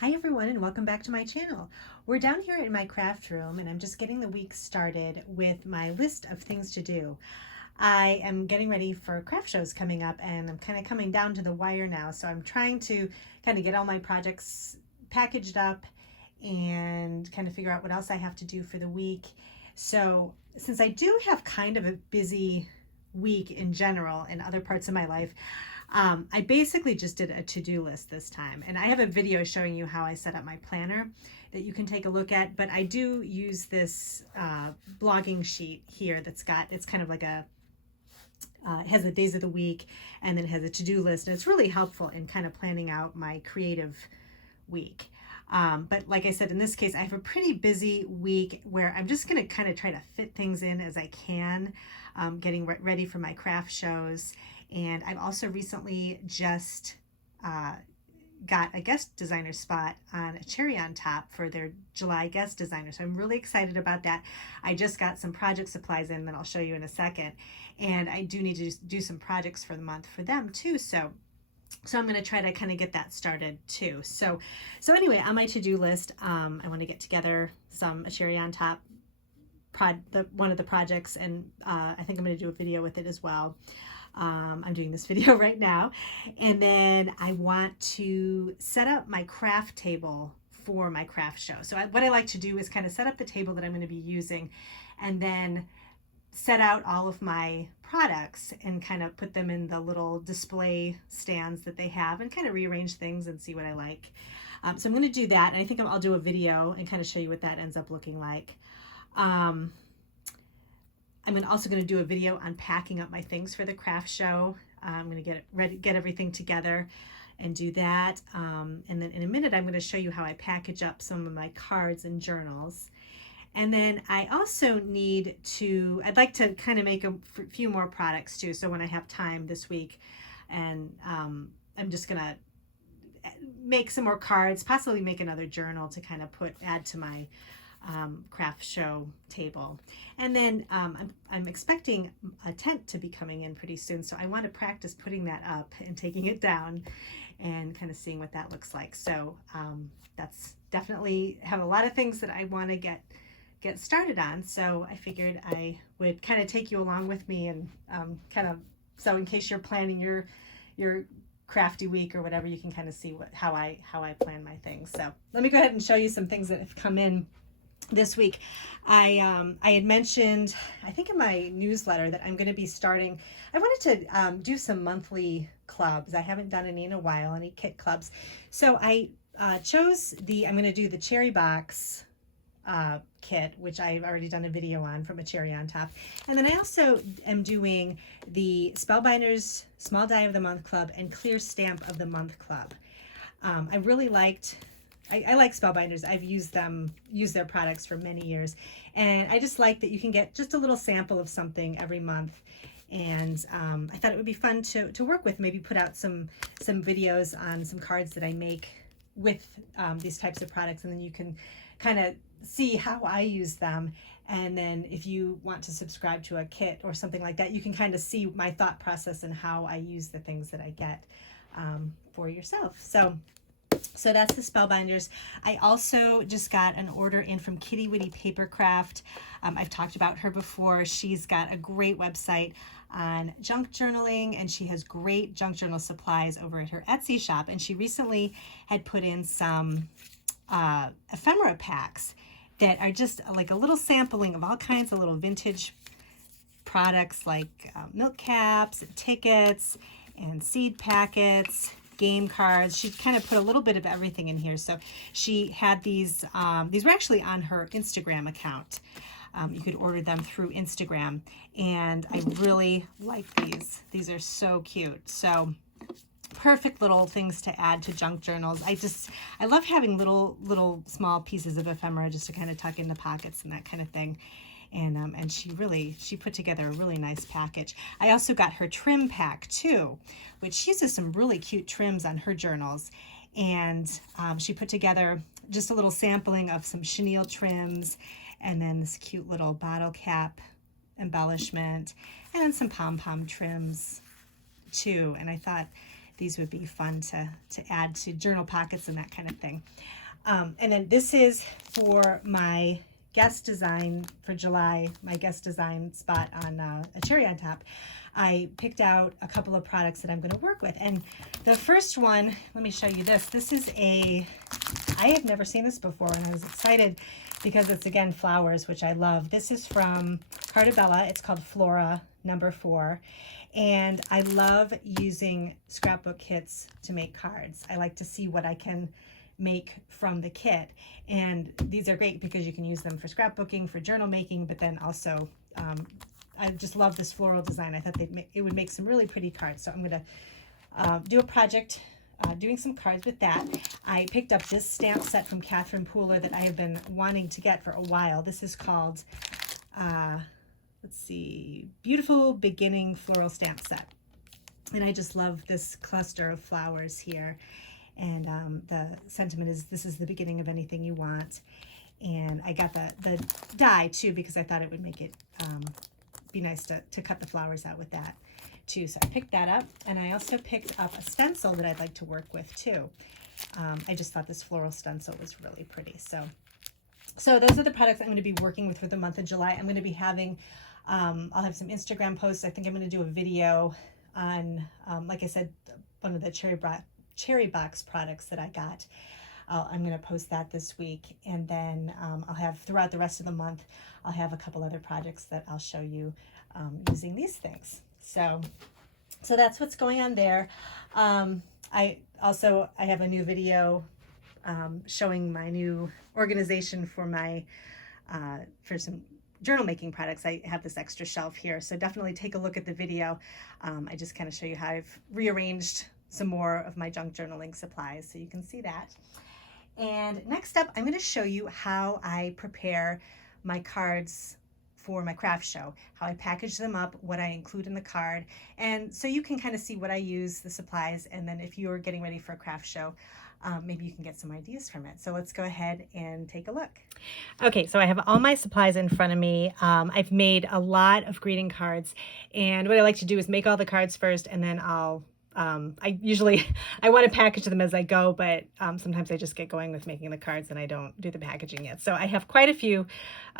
Hi everyone and welcome back to my channel. We're down here in my craft room and I'm just getting the week started with my list of things to do. I am getting ready for craft shows coming up and I'm kind of coming down to the wire now, so I'm trying to kind of get all my projects packaged up and kind of figure out what else I have to do for the week. So since I do have kind of a busy week in general in other parts of my life, I basically just did a to-do list this time, and I have a video showing you how I set up my planner that you can take a look at, but I do use this blogging sheet here that's got, it's kind of like a, it has the days of the week and then it has a to-do list, and it's really helpful in kind of planning out my creative week. But like I said, in this case, I have a pretty busy week where I'm just going to kind of try to fit things in as I can, getting ready for my craft shows. And I've also recently just got a guest designer spot on a Cherry on Top for their July guest designer. So I'm really excited about that. I just got some project supplies in that I'll show you in a second. And I do need to do some projects for the month for them too. So I'm going to try to kind of get that started too. So anyway, on my to-do list, I want to get together a Cherry on Top one of the projects, and I think I'm going to do a video with it as well. I'm doing this video right now. And then I want to set up my craft table for my craft show. So what I like to do is kind of set up the table that I'm going to be using and then set out all of my products and kind of put them in the little display stands that they have and kind of rearrange things and see what I like. So I'm going to do that, and I think I'll do a video and kind of show you what that ends up looking like. I'm also going to do a video on packing up my things for the craft show. I'm going to get everything together and do that. And then in a minute, I'm going to show you how I package up some of my cards and journals. And then I also I'd like to kind of make a few more products too. So when I have time this week, and I'm just going to make some more cards, possibly make another journal to kind of add to my craft show table. And then I'm expecting a tent to be coming in pretty soon, so I want to practice putting that up and taking it down and kind of seeing what that looks like. So that's definitely have a lot of things that I want to get started on, so I figured I would kind of take you along with me, and so in case you're planning your crafty week or whatever, you can kind of see how I plan my things. So let me go ahead and show you some things that have come in this week. I had mentioned, I think in my newsletter, that I'm going to be starting, I wanted to do some monthly clubs. I haven't done any in a while, any kit clubs. So I chose I'm going to do the Cherry Box kit, which I've already done a video on, from a Cherry on Top. And then I also am doing the Spellbinders Small Die of the Month Club and Clear Stamp of the Month Club. I really liked I like Spellbinders. I've used their products for many years, and I just like that you can get just a little sample of something every month. And I thought it would be fun to work with, maybe put out some videos on some cards that I make with these types of products, and then you can kind of see how I use them. And then if you want to subscribe to a kit or something like that, you can kind of see my thought process and how I use the things that I get for yourself. So that's the Spellbinders. I also just got an order in from Kitty Witty Papercraft. I've talked about her before. She's got a great website on junk journaling, and she has great junk journal supplies over at her Etsy shop. And she recently had put in some ephemera packs that are just like a little sampling of all kinds of little vintage products, like milk caps, and tickets, and seed packets, game cards. She kind of put a little bit of everything in here. So she had these were actually on her Instagram account. You could order them through Instagram, and I really like these. These are so cute. So perfect little things to add to junk journals. I love having little small pieces of ephemera just to kind of tuck in the pockets and that kind of thing. And she put together a really nice package. I also got her trim pack too, which uses some really cute trims on her journals. And she put together just a little sampling of some chenille trims, and then this cute little bottle cap embellishment, and then some pom-pom trims too. And I thought these would be fun to add to journal pockets and that kind of thing. And then this is for my guest design for July, my guest design spot on a cherry on top. I picked out a couple of products that I'm going to work with. And the first one, let me show you this. This is I have never seen this before, and I was excited because it's, again, flowers, which I love. This is from Cartabella. It's called Flora number 4. And I love using scrapbook kits to make cards. I like to see what I can make from the kit. And these are great because you can use them for scrapbooking, for journal making, but then also I just love this floral design. I thought it would make some really pretty cards. So I'm going to do a project doing some cards with that. I picked up this stamp set from Catherine Pooler that I have been wanting to get for a while. This is called, let's see, Beautiful Beginning Floral Stamp Set. And I just love this cluster of flowers here. And the sentiment is, this is the beginning of anything you want. And I got the die too because I thought it would make it be nice to cut the flowers out with that too. So I picked that up, and I also picked up a stencil that I'd like to work with too. I just thought this floral stencil was really pretty. So those are the products I'm going to be working with for the month of July. I'm going to be having, I'll have some Instagram posts. I think I'm going to do a video on, like I said, one of the cherry box products that I got. I'm going to post that this week, and then I'll have throughout the rest of the month, I'll have a couple other projects that I'll show you using these things. So that's what's going on there. I have a new video showing my new organization for my for some journal making products. I have this extra shelf here, so definitely take a look at the video. I just kind of show you how I've rearranged some more of my junk journaling supplies, so you can see that. And next up, I'm going to show you how I prepare my cards for my craft show, how I package them up, what I include in the card, and so you can kind of see what I use, the supplies, and then if you're getting ready for a craft show, maybe you can get some ideas from it. So let's go ahead and take a look. Okay, so I have all my supplies in front of me. I've made a lot of greeting cards, and what I like to do is make all the cards first, and then I want to package them as I go, but sometimes I just get going with making the cards and I don't do the packaging yet. So I have quite a few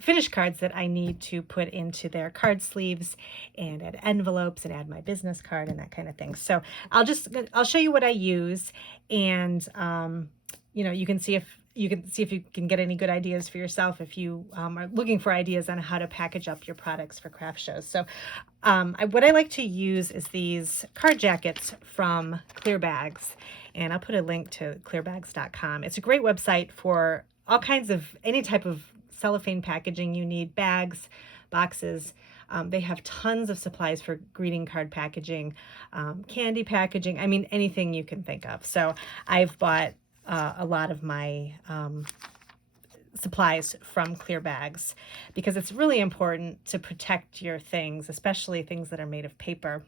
finished cards that I need to put into their card sleeves and add envelopes and add my business card and that kind of thing. So I'll show you what I use, and you can see if you can get any good ideas for yourself if you are looking for ideas on how to package up your products for craft shows. So what I like to use is these card jackets from Clear Bags, and I'll put a link to clearbags.com. It's a great website for all kinds of any type of cellophane packaging you need, bags, boxes. They have tons of supplies for greeting card packaging, candy packaging, I mean, anything you can think of. So I've bought a lot of my supplies from Clear Bags because it's really important to protect your things, especially things that are made of paper,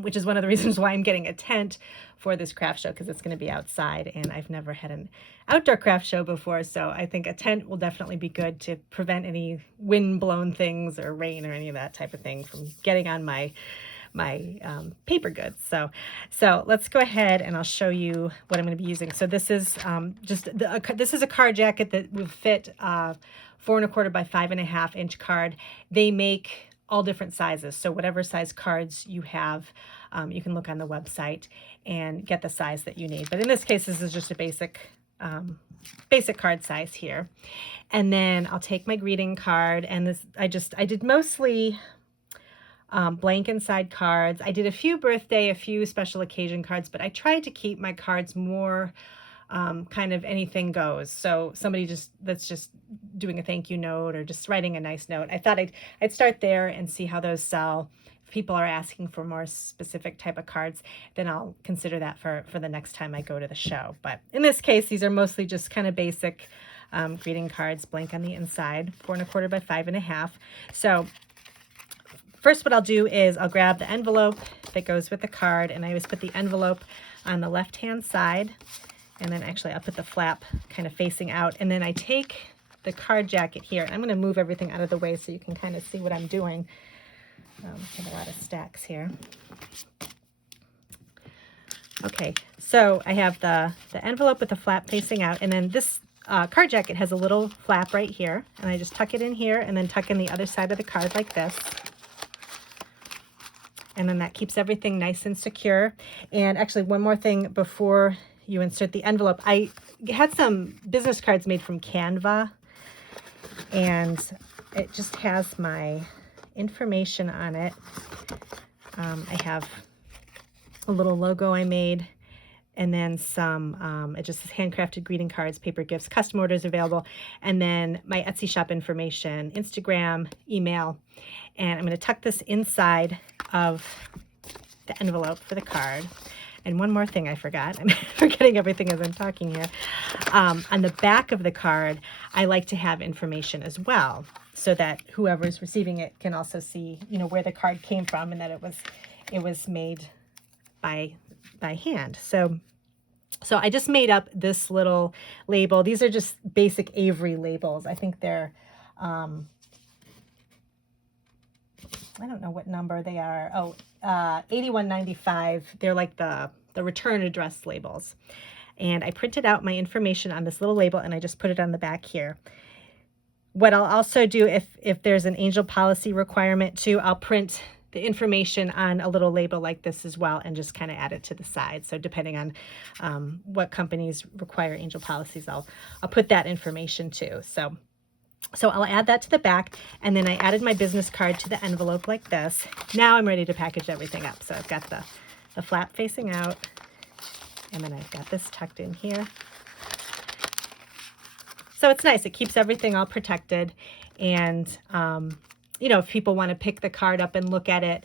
which is one of the reasons why I'm getting a tent for this craft show, because it's going to be outside, and I've never had an outdoor craft show before, so I think a tent will definitely be good to prevent any wind-blown things or rain or any of that type of thing from getting on my paper goods. So let's go ahead and I'll show you what I'm going to be using. So this is this is a card jacket that will fit 4 1/4 by 5 1/2 inch card. They make all different sizes, so whatever size cards you have, you can look on the website and get the size that you need. But in this case, this is just a basic card size here. And then I'll take my greeting card, and this I did mostly blank inside cards. I did a few birthday, a few special occasion cards, but I tried to keep my cards more kind of anything goes. So somebody that's just doing a thank you note or just writing a nice note. I thought I'd start there and see how those sell. If people are asking for more specific type of cards, then I'll consider that for the next time I go to the show. But in this case, these are mostly just kind of basic greeting cards, blank on the inside, 4 1/4 by 5 1/2. So first, what I'll do is I'll grab the envelope that goes with the card, and I always put the envelope on the left-hand side, and then actually I'll put the flap kind of facing out, and then I take the card jacket here, and I'm going to move everything out of the way so you can kind of see what I'm doing. I have a lot of stacks here. Okay, so I have the envelope with the flap facing out, and then this card jacket has a little flap right here, and I just tuck it in here and then tuck in the other side of the card like this. And then that keeps everything nice and secure. And actually, one more thing before you insert the envelope, I had some business cards made from Canva, and it just has my information on it. I have a little logo I made, and then some, it just says handcrafted greeting cards, paper gifts, custom orders available, and then my Etsy shop information, Instagram, email, and I'm going to tuck this inside of the envelope for the card. And one more thing I forgot. I'm forgetting everything as I'm talking here. On the back of the card, I like to have information as well, so that whoever's receiving it can also see, you know, where the card came from and that it was made by hand. So I just made up this little label. These are just basic Avery labels. I think they're, I don't know what number they are. Oh, 81.95. They're like the return address labels. And I printed out my information on this little label, and I just put it on the back here. What I'll also do, if there's an angel policy requirement too, I'll print the information on a little label like this as well and just kind of add it to the side. So depending on what companies require angel policies, I'll put that information too. So I'll add that to the back, and then I added my business card to the envelope like this. Now I'm ready to package everything up. So I've got the flap facing out, and then I've got this tucked in here. So it's nice. It keeps everything all protected, and you know, if people want to pick the card up and look at it,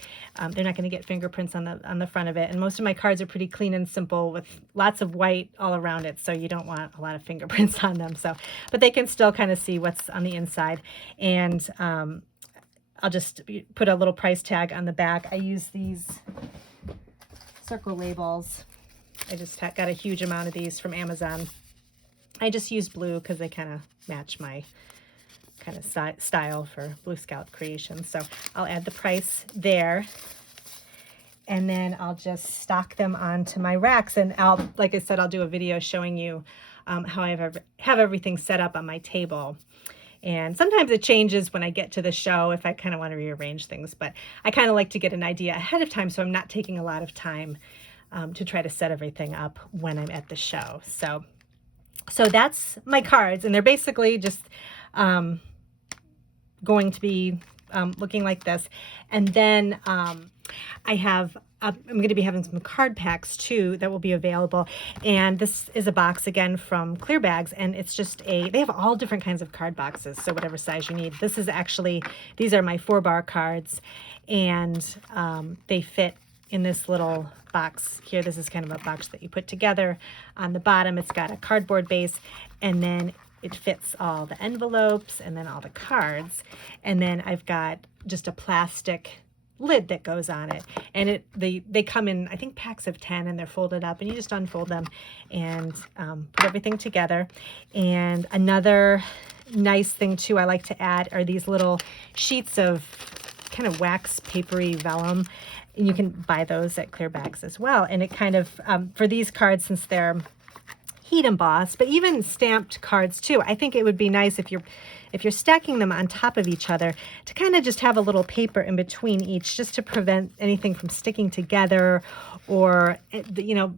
they're not going to get fingerprints on the front of it. And most of my cards are pretty clean and simple with lots of white all around it, so you don't want a lot of fingerprints on them. So, but they can still kind of see what's on the inside. And I'll just put a little price tag on the back. I use these circle labels. I just got a huge amount of these from Amazon. I just use blue because they kind of match my kind of style for Blue Scout creation. So I'll add the price there, and then I'll just stock them onto my racks. And like I said, I'll do a video showing you how I have everything set up on my table. And sometimes it changes when I get to the show if I kind of want to rearrange things, but I kind of like to get an idea ahead of time, so I'm not taking a lot of time to try to set everything up when I'm at the show. So that's my cards, and they're basically just going to be looking like this. And then I have, I'm going to be having some card packs too that will be available. And this is a box again from Clear Bags, and it's just they have all different kinds of card boxes, so whatever size you need. This is actually, these are my 4-bar cards, and they fit in this little box here. This is kind of a box that you put together. On the bottom, it's got a cardboard base, and then it fits all the envelopes and then all the cards. And then I've got just a plastic lid that goes on it. And they come in, I think, packs of 10, and they're folded up, and you just unfold them and put everything together. And another nice thing too I like to add are these little sheets of kind of wax papery vellum. And you can buy those at Clear Bags as well. And it kind of, for these cards, since they're heat embossed, but even stamped cards too, I think it would be nice if you're stacking them on top of each other to kind of just have a little paper in between each, just to prevent anything from sticking together, or, you know,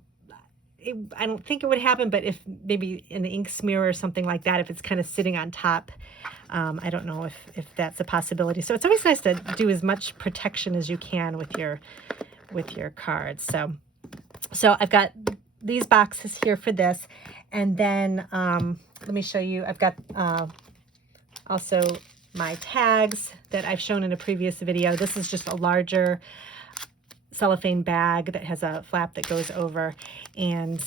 I don't think it would happen, but if maybe an ink smear or something like that, if it's kind of sitting on top, I don't know if that's a possibility. So it's always nice to do as much protection as you can with your cards. So I've got these boxes here for this, and then let me show you. I've got also my tags that I've shown in a previous video. This is just a larger cellophane bag that has a flap that goes over, and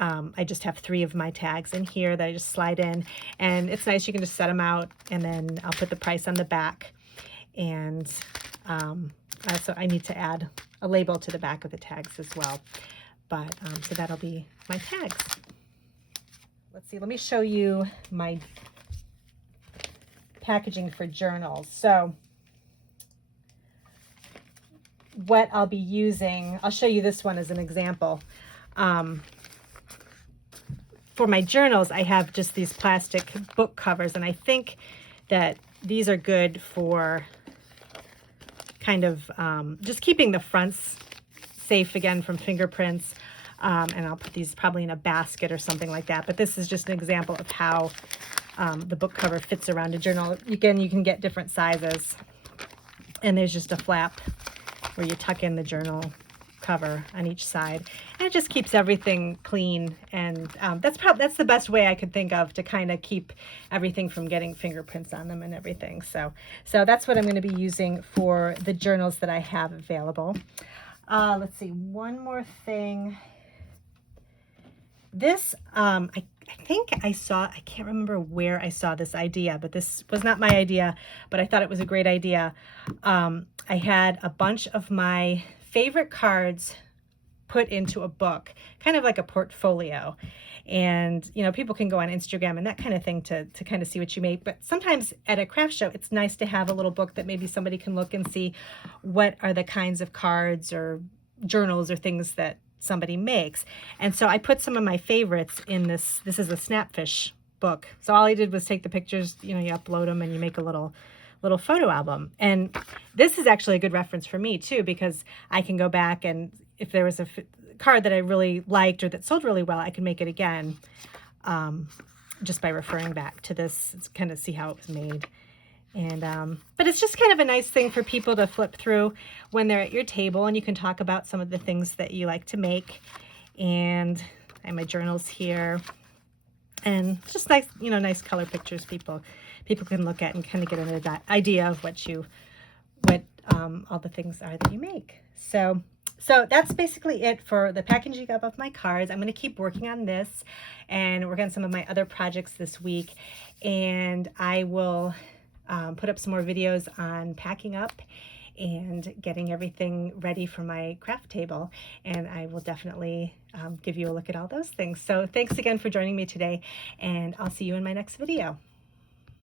I just have 3 of my tags in here that I just slide in, and it's nice. You can just set them out, and then I'll put the price on the back. And so I need to add a label to the back of the tags as well. But so that'll be my tags. Let's see, let me show you my packaging for journals. So what I'll be using, I'll show you this one as an example. For my journals, I have just these plastic book covers, and I think that these are good for kind of just keeping the fronts safe again from fingerprints. And I'll put these probably in a basket or something like that. But this is just an example of how the book cover fits around a journal. Again, you can get different sizes. And there's just a flap where you tuck in the journal cover on each side, and it just keeps everything clean. And that's the best way I could think of to kind of keep everything from getting fingerprints on them and everything. So that's what I'm going to be using for the journals that I have available. Let's see, one more thing. This I think I can't remember where I saw this idea, but this was not my idea, but I thought it was a great idea. I had a bunch of my favorite cards put into a book, kind of like a portfolio. And, you know, people can go on Instagram and that kind of thing to kind of see what you make. But sometimes at a craft show, it's nice to have a little book that maybe somebody can look and see what are the kinds of cards or journals or things that somebody makes. And so I put some of my favorites in this. This is a Snapfish book. So all I did was take the pictures, you know, you upload them and you make a little photo album. And this is actually a good reference for me too, because I can go back and if there was a card that I really liked or that sold really well, I can make it again just by referring back to this, kind of see how it was made. And but it's just kind of a nice thing for people to flip through when they're at your table, and you can talk about some of the things that you like to make. And I have my journals here, and just nice, you know, nice color pictures people can look at and kind of get an idea of what all the things are that you make. So that's basically it for the packaging up of my cards. I'm going to keep working on this and work on some of my other projects this week, and I will put up some more videos on packing up and getting everything ready for my craft table, and I will definitely give you a look at all those things. So thanks again for joining me today, and I'll see you in my next video.